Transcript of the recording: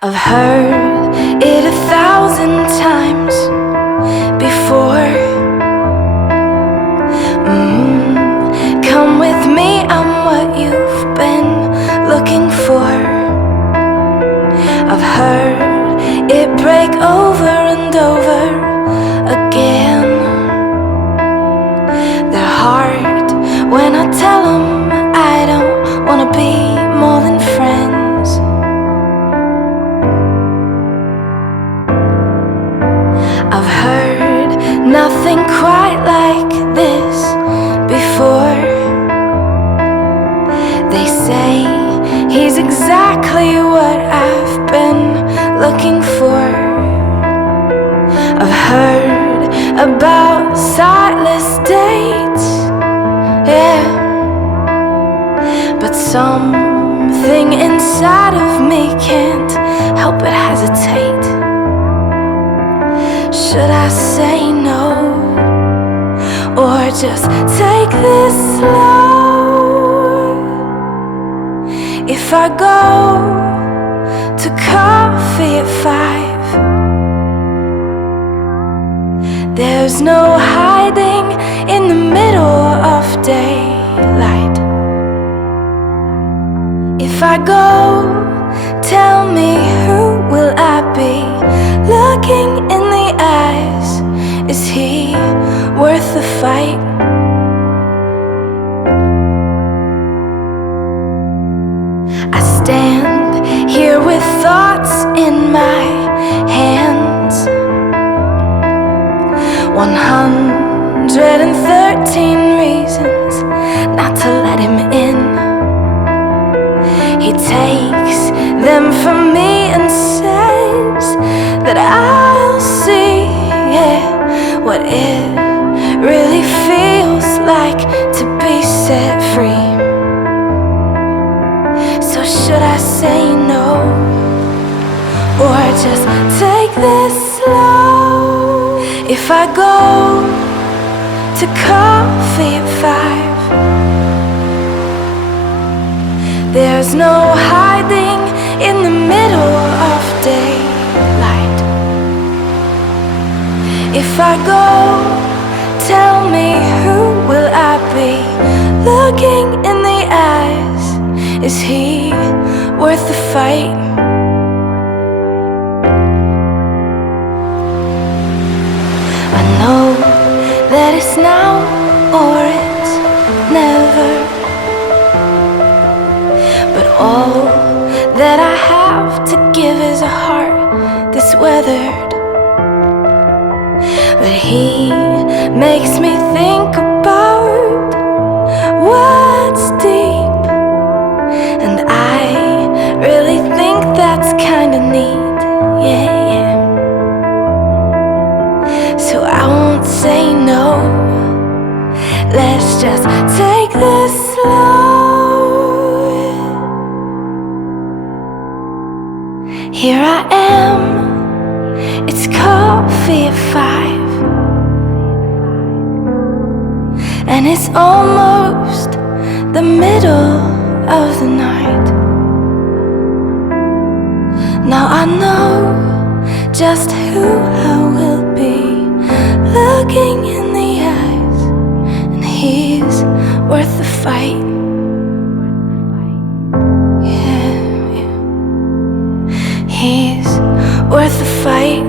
I've heard it 1,000 times before. Come with me, I'm what you've been looking for. I've heard it break over and over again. They're hard when I tell them I don't wanna be more than friends. I've heard nothing quite like this before. They say he's exactly what I've been looking for. I've heard about sightless dates, yeah, but something inside of me can't help but hesitate. Should I say no, or just take this slow? If I go to coffee at 5, there's no hiding in the middle of daylight. If I go, tell me, who will I be looking in the eyes? Is he worth the fight? I stand here with thoughts in my hands, 113 reasons not to let him in. He takes them from me and says that I'll see, yeah, what it really feels like to be set free. So should I say no, or just take this slow? If I go to coffee at 5, there's no hiding in the middle of daylight. If I go, tell me, who will I be looking in the eyes? Is he worth the fight? I know that it's now or it's never, but all that I have to give is a heart that's weathered. But he makes me think about what's deep, and I really think that's kinda neat, yeah, yeah. So I won't say no, let's just take this slow. Here I am, it's coffee at 5, and it's almost the middle of the night. Now I know just who I will be looking in the eyes, and he's worth the fight. Yeah, yeah. He's worth the fight.